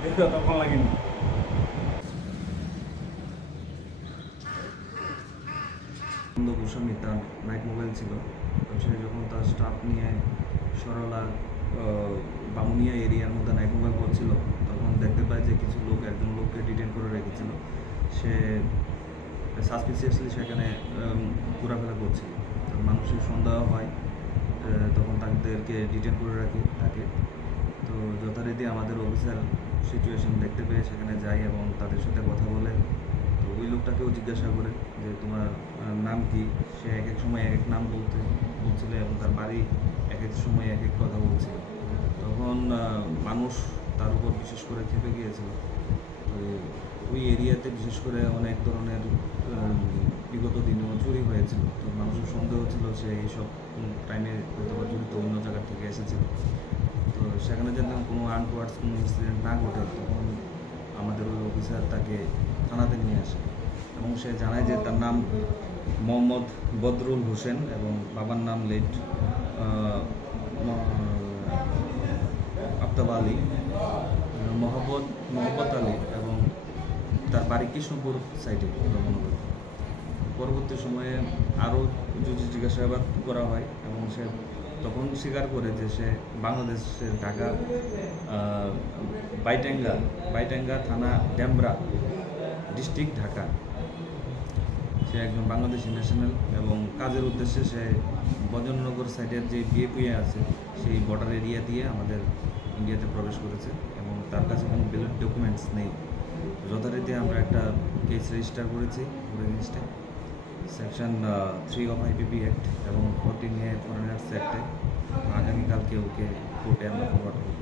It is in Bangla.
তখন লাগেনি। গোস্বামী তার নাইট মোবাইল ছিল, তো সে যখন তার স্টাফ নিয়ে সরলা বামুনিয়া এরিয়ার মধ্যে নাইট মোবাইল করছিল, তখন দেখতে পায় যে কিছু লোক একজন লোককে ডিটেন করে রেখেছিল। সে সাসপিসিয়াসলি সেখানে ঘোরাফেরা করছিল। তো মানুষের সন্দেহ হয়, তখন তাদেরকে ডিটেন করে রাখি তাকে। তো যথারীতি আমাদের অফিসার সিচুয়েশন দেখতে পেয়ে সেখানে যায় এবং তাদের সাথে কথা বলে। তো ওই লোকটাকেও জিজ্ঞাসা করে যে তোমার নাম কি। সে এক এক সময় এক এক নাম বলছিল এবং তার বাড়ি এক এক সময় এক এক কথা বলছিল। তখন মানুষ তার উপর বিশেষ করে খেপে গিয়েছিল। তো ওই এরিয়াতে বিশেষ করে অনেক ধরনের বিগত দিনেও চুরি হয়েছিল। তো মানুষের সন্দেহ ছিল সে এইসব ক্রাইমে হয়তো বা জড়িত অন্য জায়গা থেকে এসেছিল। তো সেখানে যেন কোনো আনটোয়ার্ডস কোনো ইনসিডেন্ট না ঘটে, তখন আমাদের ওই অফিসার তাকে থানাতে নিয়ে আসে এবং সে জানায় যে তার নাম মোহাম্মদ বদরুল হোসেন এবং বাবার নাম লেট আফতাব আলী, মোহাম্মদ আলী, এবং তার বাড়ি কৃষ্ণপুর সাইডে মূলত। পরবর্তী সময়ে আরও জিজ্ঞাসাবাদ করা হয় এবং সে তখন স্বীকার করে যে সে বাংলাদেশের ঢাকা বাইটাঙ্গা থানা ড্যামরা ডিস্ট্রিক্ট ঢাকা। সে একজন বাংলাদেশি ন্যাশনাল এবং কাজের উদ্দেশ্যে সে বজননগর সাইডের যে বিএপিএ আছে সেই বর্ডার এরিয়া দিয়ে আমাদের ইন্ডিয়াতে প্রবেশ করেছে এবং তার কাছে কোনো ভ্যালিড ডকুমেন্টস নেই। যথারীতি আমরা একটা কেস রেজিস্টার করেছি এগেইনস্টে সেকশন 3 অফ IPP অ্যাক্ট এবং 14A ফরেনার্স অ্যাক্টে। আগামীকালকে ওকে কোর্টে আমরা ফরওয়ার্ড করব।